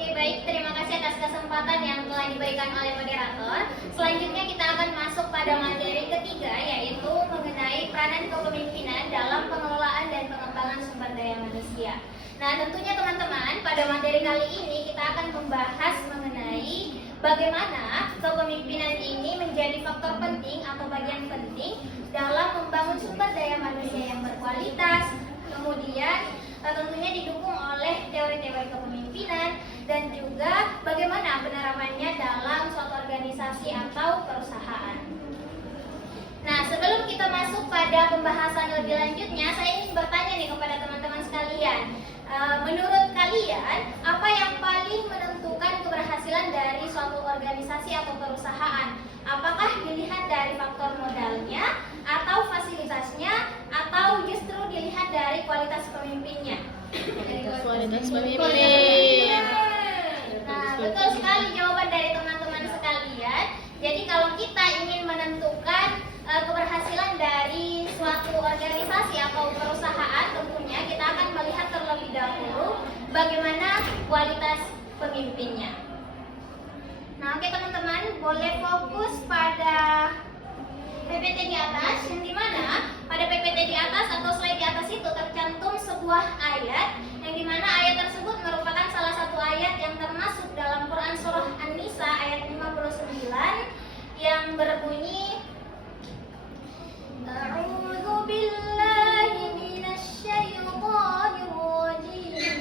Oke, baik. Terima kasih atas kesempatan yang telah diberikan oleh moderator. Selanjutnya kita akan masuk pada materi ketiga, yaitu mengenai peranan kepemimpinan dalam pengelolaan dan pengembangan sumber daya manusia. Nah, tentunya teman-teman, pada materi kali ini kita akan membahas mengenai bagaimana kepemimpinan ini menjadi faktor penting atau bagian penting dalam membangun sumber daya manusia yang berkualitas, kemudian tentunya didukung oleh teori-teori kepemimpinan, dan juga bagaimana penerapannya dalam suatu organisasi atau perusahaan. Nah, sebelum kita masuk pada pembahasan lebih lanjutnya, saya ingin bertanya nih kepada teman-teman sekalian. Menurut kalian, apa yang paling menentukan keberhasilan dari suatu organisasi atau perusahaan? Apakah dilihat dari faktor modalnya, atau fasilitasnya, atau justru dilihat dari kualitas pemimpinnya? Kualitas pemimpin. Nah, betul sekali jawaban dari teman-teman sekalian. Jadi kalau kita ingin menentukan keberhasilan dari suatu organisasi atau perusahaan, tentunya kita akan melihat terlebih dahulu bagaimana kualitas pemimpinnya. Nah, oke teman-teman, boleh fokus pada PPT di atas, yang dimana pada PPT di atas atau slide di atas itu tercantum sebuah ayat, yang dimana ayat tersebut merupakan salah satu ayat yang termasuk dalam Quran Surah An-Nisa ayat 59 yang berbunyi, A'udzu billahi minasy syaithanir rajim.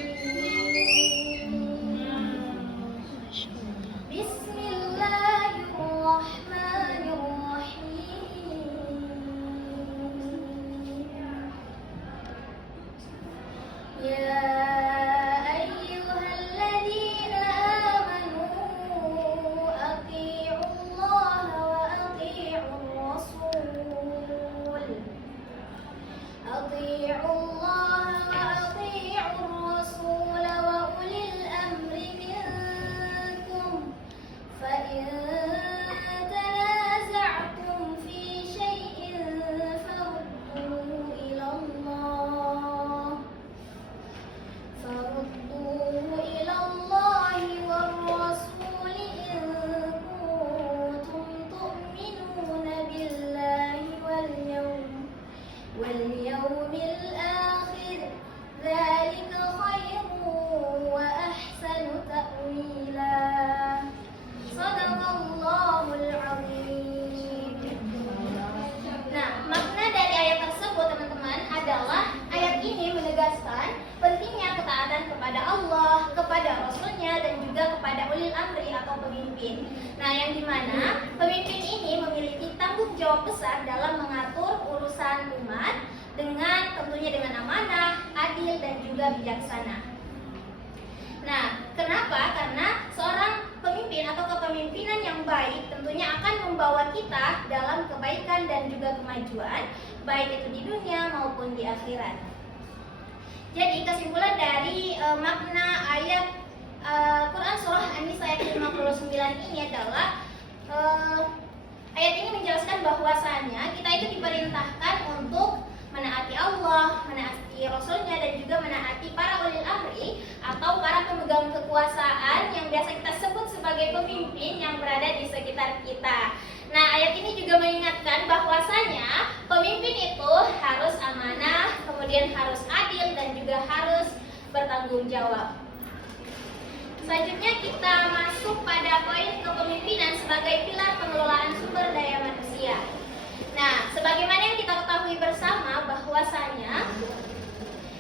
Nah, yang dimana pemimpin ini memiliki tanggung jawab besar dalam mengatur urusan umat tentunya dengan amanah, adil, dan juga bijaksana. Nah, kenapa? Karena seorang pemimpin atau kepemimpinan yang baik tentunya akan membawa kita dalam kebaikan dan juga kemajuan, baik itu di dunia maupun di akhirat. Jadi kesimpulan dari makna ayat Quran Surah An-Nisa ayat 59 ini adalah ayat ini menjelaskan bahwasanya kita itu diperintahkan untuk menaati Allah, menaati Rasulnya, dan juga menaati para ulil amri atau para pemegang kekuasaan yang biasa kita sebut sebagai pemimpin yang berada di sekitar kita. Nah, ayat ini juga mengingatkan bahwasanya pemimpin itu harus amanah, kemudian harus adil, dan juga harus bertanggung jawab. Selanjutnya kita masuk pada poin kepemimpinan sebagai pilar pengelolaan sumber daya manusia. Nah, sebagaimana yang kita ketahui bersama bahwasanya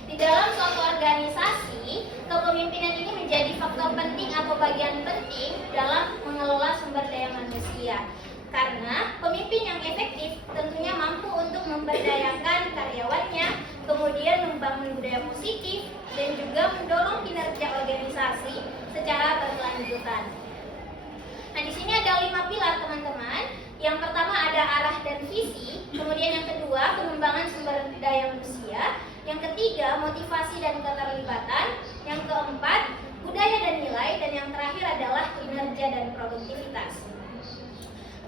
di dalam suatu organisasi, kepemimpinan ini menjadi faktor penting atau bagian penting dalam mengelola sumber daya manusia. Karena pemimpin yang efektif tentunya mampu untuk memberdayakan karyawannya, kemudian membangun budaya positif, dan juga mendorong kinerja organisasi secara berkelanjutan. Nah, di sini ada 5 pilar, teman-teman. Yang pertama ada arah dan visi, kemudian yang kedua pengembangan sumber daya manusia, yang ketiga motivasi dan keterlibatan, yang keempat budaya dan nilai, dan yang terakhir adalah kinerja dan produktivitas.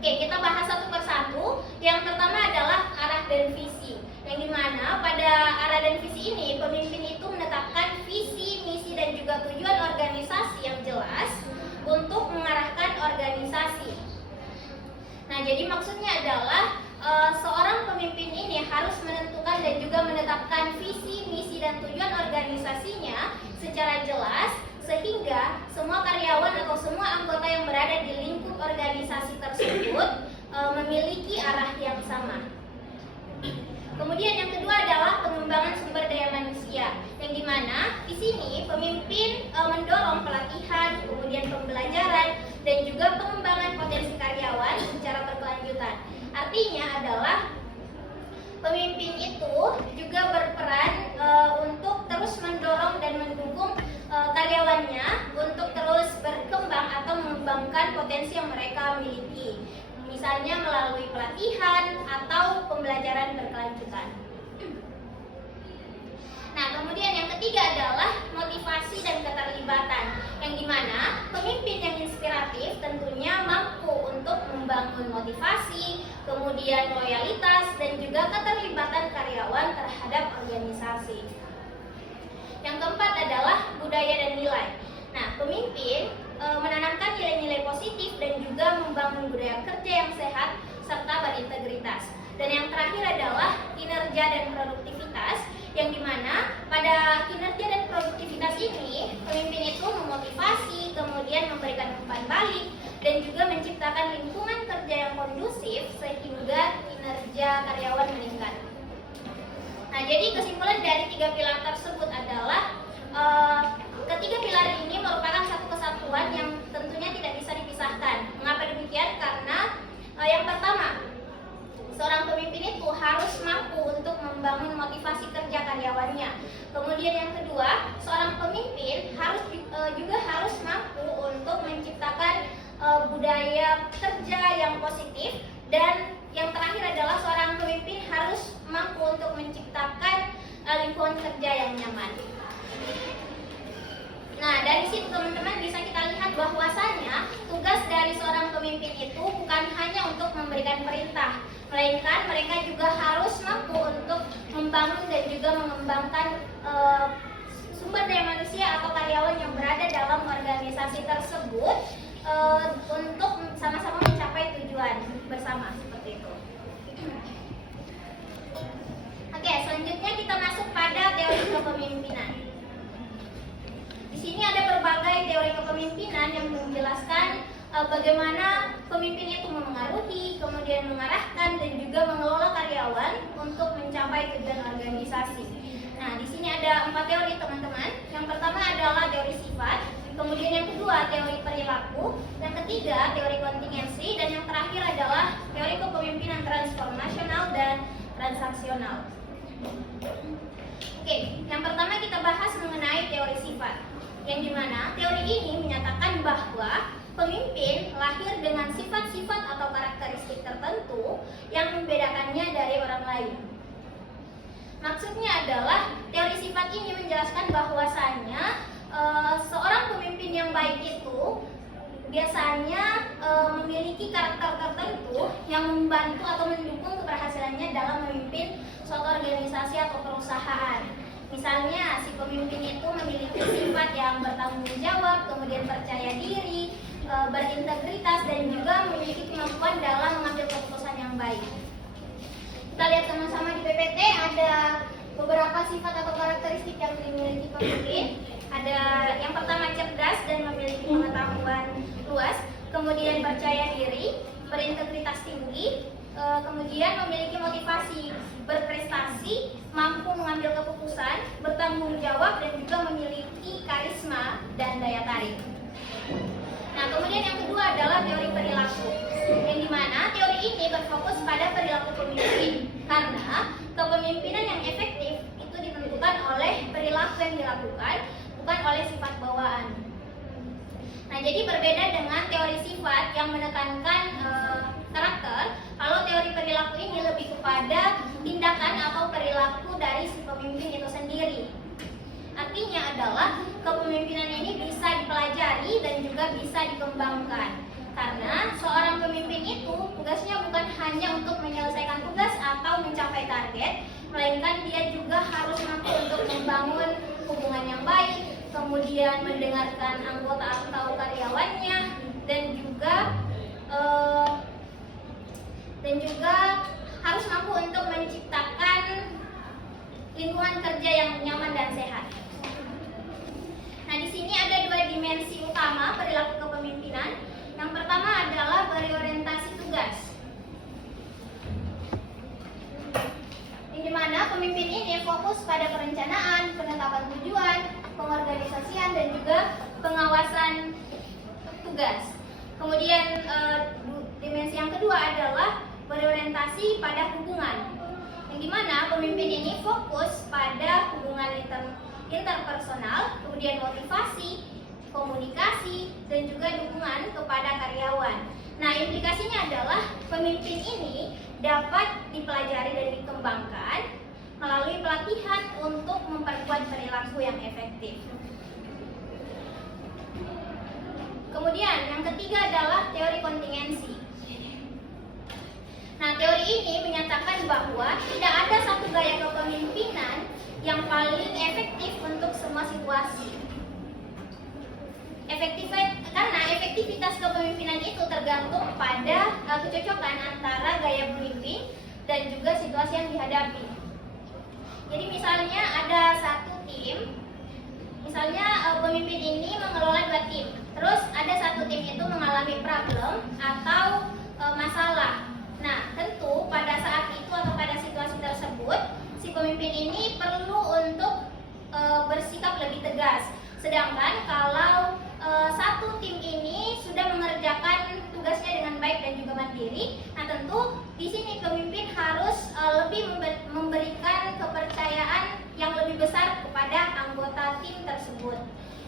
Oke, kita bahas satu persatu. Yang pertama adalah arah dan visi, yang dimana pada arah dan visi ini pemimpin itu menetapkan visi, misi, dan juga tujuan organisasi yang jelas jadi maksudnya adalah seorang pemimpin ini harus menentukan dan juga menetapkan visi, misi, dan tujuan organisasinya secara jelas sehingga semua karyawan atau semua anggota yang berada di lingkup organisasi tersebut memiliki arah yang sama. Kemudian yang kedua adalah pengembangan sumber daya manusia, yang dimana di sini pemimpin mendorong pelatihan, kemudian pembelajaran, dan juga pengembangan potensi karyawan secara berkelanjutan. Artinya adalah pemimpin itu juga berperan untuk terus mendorong dan mendukung karyawannya untuk terus berkembang atau mengembangkan potensi yang mereka miliki. Misalnya melalui pelatihan atau pembelajaran berkelanjutan. Nah, kemudian yang ketiga adalah motivasi dan keterlibatan, yang dimana pemimpin yang inspiratif tentunya mampu untuk membangun motivasi, kemudian loyalitas, dan juga keterlibatan karyawan terhadap organisasi. Yang keempat adalah budaya dan nilai. Nah, pemimpin menanamkan nilai-nilai positif dan juga membangun budaya kerja yang sehat serta berintegritas. Dan yang terakhir adalah kinerja dan produktivitas, yang dimana pada kinerja dan produktivitas ini pemimpin itu memotivasi, kemudian memberikan umpan balik, dan juga menciptakan lingkungan kerja yang kondusif sehingga kinerja karyawan meningkat. Nah, jadi kesimpulan dari 3 pilar tersebut adalah ketiga pilar ini merupakan satu kesatuan yang tentunya tidak bisa dipisahkan. Mengapa demikian? Karena yang pertama, seorang pemimpin itu harus mampu untuk membangun motivasi kerja karyawannya. Kemudian yang kedua, seorang pemimpin juga harus mampu untuk menciptakan budaya kerja yang positif, dan yang terakhir adalah seorang pemimpin harus mampu untuk menciptakan lingkungan kerja yang nyaman. Nah, dari situ teman-teman bisa kita lihat bahwasanya tugas dari seorang pemimpin itu bukan hanya untuk memberikan perintah, melainkan mereka juga harus mampu untuk membangun dan juga mengembangkan sumber daya manusia atau karyawan yang berada dalam organisasi tersebut untuk sama-sama mencapai tujuan bersama, seperti itu. Oke, selanjutnya kita masuk pada teori kepemimpinan. Di sini ada berbagai teori kepemimpinan yang menjelaskan bagaimana pemimpin itu memengaruhi, kemudian mengarahkan, dan juga mengelola karyawan untuk mencapai tujuan organisasi. Nah, di sini ada 4 teori teman-teman. Yang pertama adalah teori sifat, kemudian yang kedua teori perilaku, yang ketiga teori kontingensi, dan yang terakhir adalah teori kepemimpinan transformasional dan transaksional. Oke, yang pertama kita bahas mengenai teori sifat, yang dimana teori ini menyatakan bahwa pemimpin lahir dengan sifat-sifat atau karakteristik tertentu yang membedakannya dari orang lain. Maksudnya adalah teori sifat ini menjelaskan bahwasannya seorang pemimpin yang baik itu biasanya memiliki karakter tertentu yang membantu atau mendukung keberhasilannya dalam memimpin suatu organisasi atau perusahaan. Misalnya, si pemimpin itu memiliki sifat yang bertanggung jawab, kemudian percaya diri, berintegritas, dan juga memiliki kemampuan dalam mengambil keputusan yang baik. Kita lihat sama-sama di PPT ada beberapa sifat atau karakteristik yang dimiliki pemimpin. Ada yang pertama cerdas dan memiliki pengetahuan luas, kemudian percaya diri, berintegritas tinggi, kemudian memiliki motivasi berprestasi, mampu mengambil keputusan, bertanggung jawab, dan juga memiliki karisma dan daya tarik. Nah, kemudian yang kedua adalah teori perilaku, yang dimana teori ini berfokus pada perilaku pemimpin, karena kepemimpinan yang efektif itu ditentukan oleh perilaku yang dilakukan, bukan oleh sifat bawaan. Nah, jadi berbeda dengan teori sifat yang menekankan karakter, kalau teori perilaku ini lebih kepada tindakan atau perilaku dari si pemimpin itu sendiri. Artinya adalah kepemimpinan ini bisa dipelajari dan juga bisa dikembangkan. Karena seorang pemimpin itu tugasnya bukan hanya untuk menyelesaikan tugas atau mencapai target, melainkan dia juga harus mampu untuk membangun hubungan yang baik, kemudian mendengarkan anggota atau karyawannya, dan juga dan juga harus mampu untuk menciptakan lingkungan kerja yang nyaman dan sehat. Nah, di sini ada dua dimensi utama perilaku kepemimpinan. Yang pertama adalah berorientasi tugas, di mana pemimpin ini fokus pada perencanaan, penetapan tujuan, pengorganisasian, dan juga pengawasan tugas. Kemudian dimensi yang kedua adalah berorientasi pada hubungan, yang dimana pemimpin ini fokus pada hubungan interpersonal, kemudian motivasi, komunikasi, dan juga dukungan kepada karyawan. Nah, implikasinya adalah pemimpin ini dapat dipelajari dan dikembangkan melalui pelatihan untuk memperkuat perilaku yang efektif. Kemudian yang ketiga adalah teori kontingensi. Nah, teori ini menyatakan bahwa tidak ada satu gaya kepemimpinan yang paling efektif untuk semua situasi. Karena efektivitas kepemimpinan itu tergantung pada kecocokan antara gaya pemimpin dan juga situasi yang dihadapi. Jadi misalnya ada satu tim, misalnya pemimpin ini mengelola dua tim, terus ada satu tim itu mengalami problem atau masalah. Nah, tentu pada saat itu atau pada situasi tersebut, si pemimpin ini perlu untuk bersikap lebih tegas. Sedangkan kalau satu tim ini sudah mengerjakan tugasnya dengan baik dan juga mandiri, nah tentu di sini pemimpin harus lebih memberikan kepercayaan yang lebih besar kepada anggota tim tersebut.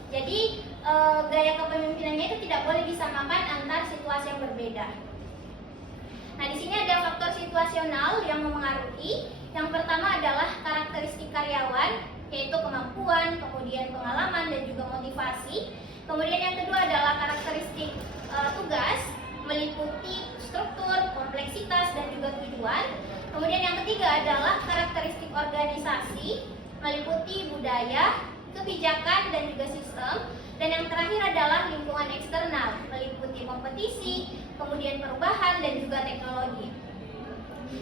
Jadi gaya kepemimpinannya itu tidak boleh disamakan antar situasi yang berbeda. Nah, di sini ada faktor situasional yang memengaruhi. Yang pertama adalah karakteristik karyawan, yaitu kemampuan, kemudian pengalaman, dan juga motivasi. Kemudian yang kedua adalah karakteristik tugas, meliputi struktur, kompleksitas, dan juga tujuan. Kemudian yang ketiga adalah karakteristik organisasi, meliputi budaya, kebijakan, dan juga sistem. Dan yang terakhir adalah lingkungan eksternal, meliputi kompetisi, kemudian perubahan, dan juga teknologi.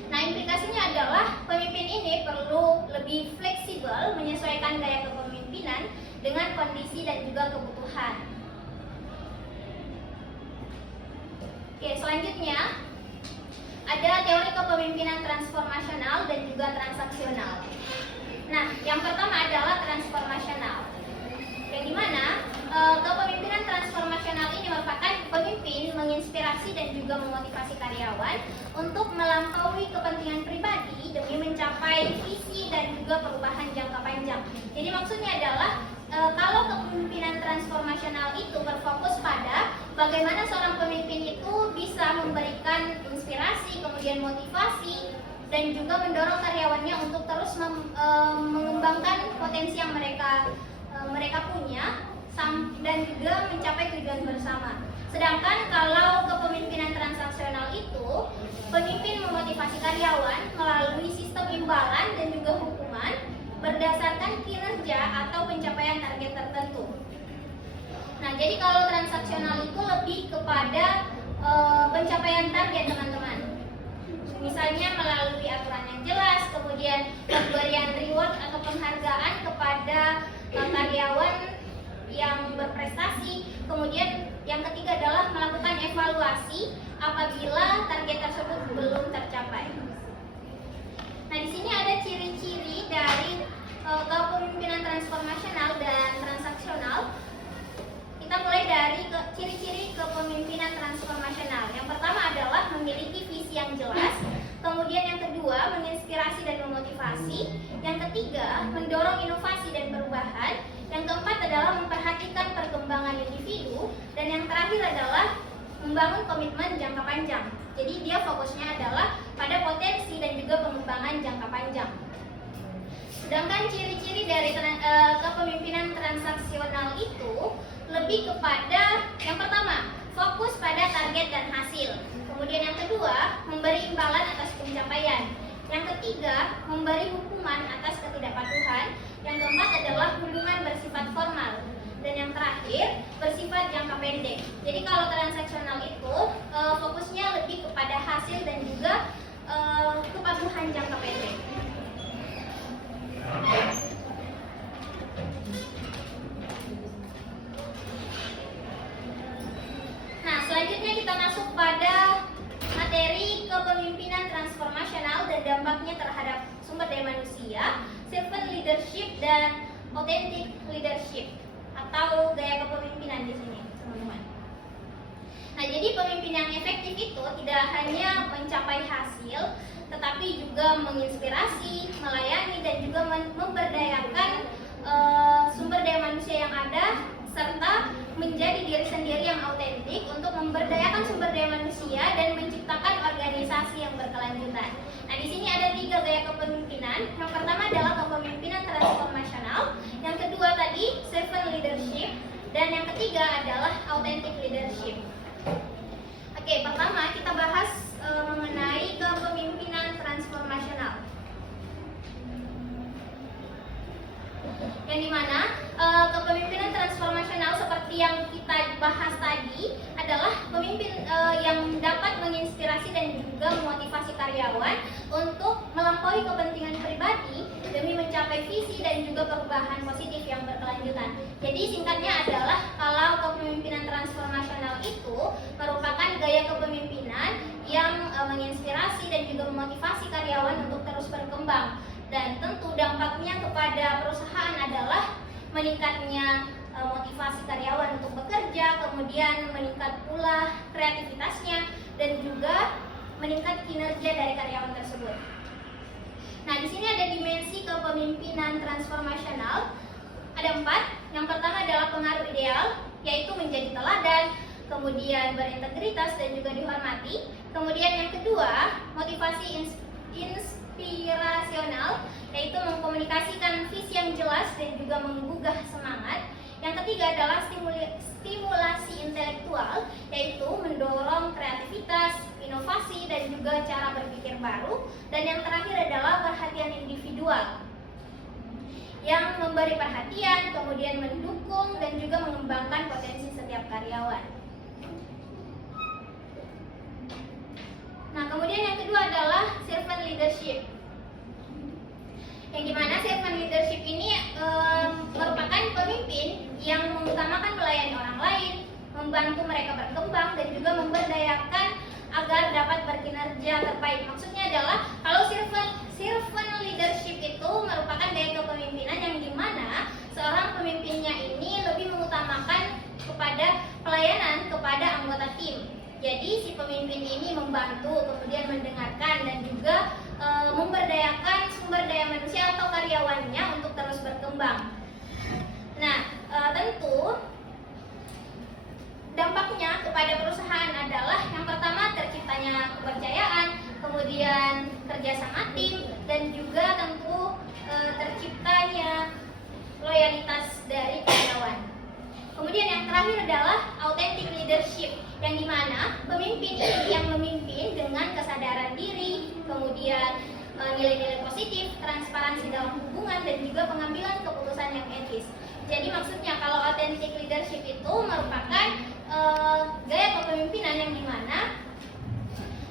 Nah, implikasinya adalah pemimpin ini perlu lebih fleksibel menyesuaikan gaya kepemimpinan dengan kondisi dan juga kebutuhan. Oke, selanjutnya ada teori kepemimpinan transformasional dan juga transaksional. Nah, yang pertama adalah transformasional, yang dimana kepemimpinan transformasional ini merupakan pemimpin menginspirasi dan juga memotivasi karyawan untuk melampaui kepentingan pribadi demi mencapai visi dan juga perubahan jangka panjang. Jadi maksudnya adalah kalau kepemimpinan transformasional itu berfokus pada bagaimana seorang pemimpin itu bisa memberikan inspirasi, kemudian motivasi, dan juga mendorong karyawannya untuk terus mengembangkan potensi yang mereka punya dan juga mencapai tujuan bersama. Sedangkan kalau kepemimpinan transaksional itu, pemimpin memotivasi karyawan melalui sistem imbalan dan juga hukuman berdasarkan kinerja atau pencapaian target tertentu. Nah, jadi kalau transaksional itu lebih kepada pencapaian target, teman-teman. Misalnya melalui aturan yang jelas, kemudian pemberian reward atau penghargaan kepada karyawan yang berprestasi. Kemudian yang ketiga adalah melakukan evaluasi apabila target tersebut belum tercapai. Nah, di sini ada ciri-ciri dari kepemimpinan transformasional dan transaksional. Kita mulai dari ciri-ciri kepemimpinan transformasional. Yang pertama adalah memiliki visi yang jelas. Kemudian yang kedua, menginspirasi dan memotivasi. Yang ketiga, mendorong inovasi dan perubahan. Yang keempat adalah memperhatikan perkembangan individu. Dan yang terakhir adalah membangun komitmen jangka panjang. Jadi dia fokusnya adalah pada potensi dan juga pengembangan jangka panjang. Sedangkan ciri-ciri dari kepemimpinan transaksional itu lebih kepada yang pertama, fokus pada target dan hasil. Kemudian yang kedua, memberi imbalan atas pencapaian. Yang ketiga, memberi hukuman atas ketidakpatuhan. Yang keempat adalah hubungan bersifat formal. Dan yang terakhir, bersifat jangka pendek. Jadi kalau transaksional itu fokusnya lebih kepada hasil dan juga kepatuhan jangka pendek. Nah, selanjutnya kita masuk pada materi kepemimpinan transformasional dan dampaknya terhadap sumber daya manusia, servant leadership dan authentic leadership atau gaya kepemimpinan di sini, teman-teman. Nah, jadi pemimpin yang efektif itu tidak hanya mencapai hasil, tetapi juga menginspirasi, melayani, dan juga memberdayakan sumber daya manusia yang ada, serta menjadi diri sendiri yang autentik untuk memberdayakan sumber daya manusia dan menciptakan organisasi yang berkelanjutan. Nah, di sini ada 3 gaya kepemimpinan. Yang pertama adalah kepemimpinan transformasional, yang kedua tadi servant leadership, dan yang ketiga adalah authentic leadership. Oke, pertama kita bahas mengenai kepemimpinan transformasional. Yang dimana kepemimpinan transformasional seperti yang kita bahas tadi adalah pemimpin yang dapat menginspirasi dan juga memotivasi karyawan untuk melampaui kepentingan pribadi demi mencapai visi dan juga perubahan positif yang berkelanjutan. Jadi singkatnya adalah kalau kepemimpinan transformasional itu merupakan gaya kepemimpinan yang menginspirasi dan juga memotivasi karyawan untuk terus berkembang. Dan tentu dampaknya kepada perusahaan adalah meningkatnya motivasi karyawan untuk bekerja, kemudian meningkat pula kreativitasnya, dan juga meningkat kinerja dari karyawan tersebut. Nah, di sini ada dimensi kepemimpinan transformasional. Ada 4. Yang pertama adalah pengaruh ideal, yaitu menjadi teladan, kemudian berintegritas dan juga dihormati. Kemudian yang kedua, motivasi inspirasional, yaitu mengkomunikasikan visi yang jelas dan juga menggugah semangat. Yang ketiga adalah stimulasi intelektual, yaitu mendorong kreativitas, inovasi, dan juga cara berpikir baru. Dan yang terakhir adalah perhatian individual, yang memberi perhatian, kemudian mendukung dan juga mengembangkan potensi setiap karyawan. Nah, kemudian yang kedua adalah servant leadership, yang dimana servant leadership ini merupakan pemimpin yang mengutamakan melayani orang lain, membantu mereka berkembang, dan juga memberdayakan agar dapat berkinerja terbaik. Maksudnya adalah kalau servant leadership itu merupakan gaya kepemimpinan yang dimana seorang pemimpinnya ini lebih mengutamakan kepada pelayanan kepada anggota tim. Jadi si pemimpin ini membantu, kemudian mendengarkan, dan juga memberdayakan sumber daya manusia atau karyawannya untuk terus berkembang. Nah, tentu dampaknya kepada perusahaan adalah yang pertama terciptanya kepercayaan, kemudian kerjasama tim, dan juga tentu terciptanya loyalitas dari karyawan. Kemudian yang terakhir adalah authentic leadership, yang dimana pemimpin ini yang memimpin dengan kesadaran diri, kemudian nilai-nilai positif, transparansi dalam hubungan, dan juga pengambilan keputusan yang etis. Jadi maksudnya kalau authentic leadership itu merupakan gaya kepemimpinan yang dimana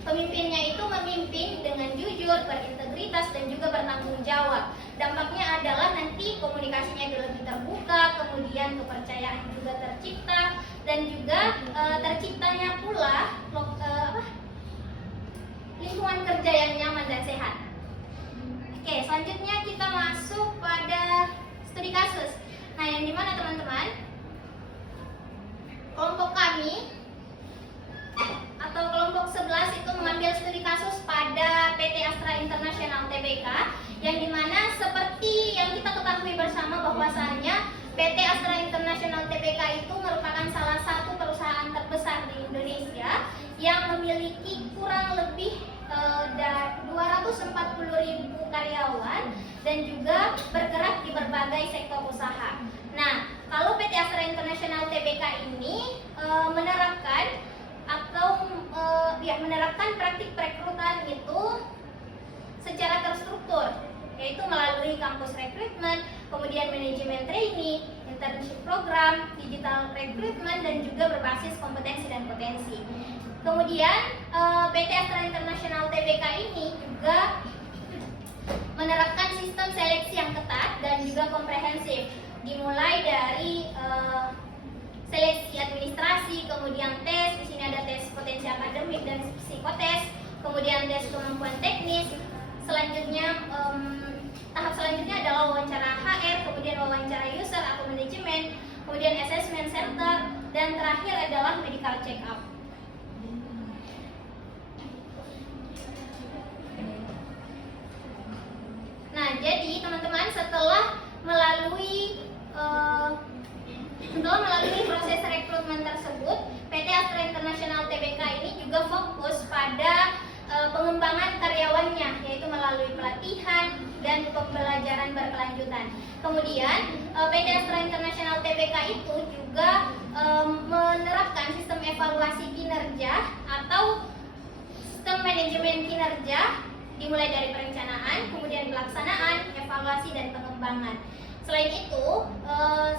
pemimpinnya itu memimpin dengan jujur, berintegritas, dan juga bertanggung jawab. Dampaknya adalah nanti komunikasinya lebih terbuka, kemudian kepercayaan juga tercipta, dan juga terciptanya pula lingkungan kerja yang nyaman dan sehat. Oke, selanjutnya kita masuk pada studi kasus. Nah, yang dimana teman-teman, kelompok kami atau kelompok 11 itu mengambil studi kasus pada PT Astra International Tbk, yang dimana seperti yang kita ketahui bersama bahwasannya PT Astra International Tbk itu merupakan salah satu perusahaan terbesar di Indonesia yang memiliki kurang lebih 240.000 karyawan dan juga bergerak di berbagai sektor usaha. Nah, kalau PT Astra International Tbk ini menerapkan praktik perekrutan itu secara terstruktur, yaitu melalui kampus rekrutmen, kemudian manajemen trainee, internship program, digital recruitment, dan juga berbasis kompetensi dan potensi. Kemudian PT Astra International Tbk ini juga menerapkan sistem seleksi yang ketat dan juga komprehensif, dimulai dari seleksi administrasi, kemudian tes, di sini ada tes potensi akademik dan psikotes, kemudian tes kemampuan teknis, selanjutnya tahap selanjutnya adalah wawancara HR, kemudian wawancara user atau manajemen, kemudian assessment center, dan terakhir adalah medical check up. Nah, jadi teman-teman setelah melalui proses rekrutmen tersebut, PT Astra International Tbk ini juga fokus pada pengembangan karyawannya, yaitu melalui pelatihan dan pembelajaran berkelanjutan. Kemudian PT Astra International Tbk itu juga menerapkan sistem evaluasi kinerja atau sistem manajemen kinerja, dimulai dari perencanaan, kemudian pelaksanaan, evaluasi, dan pengembangan. Selain itu,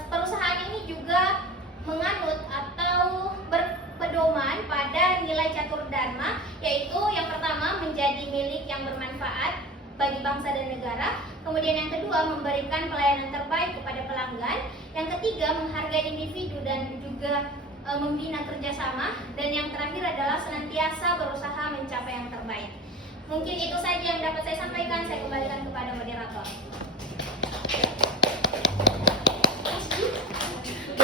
perusahaan ini juga menganut atau berpedoman pada nilai catur dharma, yaitu yang pertama menjadi milik yang bermanfaat bagi bangsa dan negara, kemudian yang kedua memberikan pelayanan terbaik kepada pelanggan, yang ketiga menghargai individu dan juga membina kerjasama, dan yang terakhir adalah senantiasa berusaha mencapai yang terbaik. Mungkin itu saja yang dapat saya sampaikan. Saya kembalikan kepada moderator.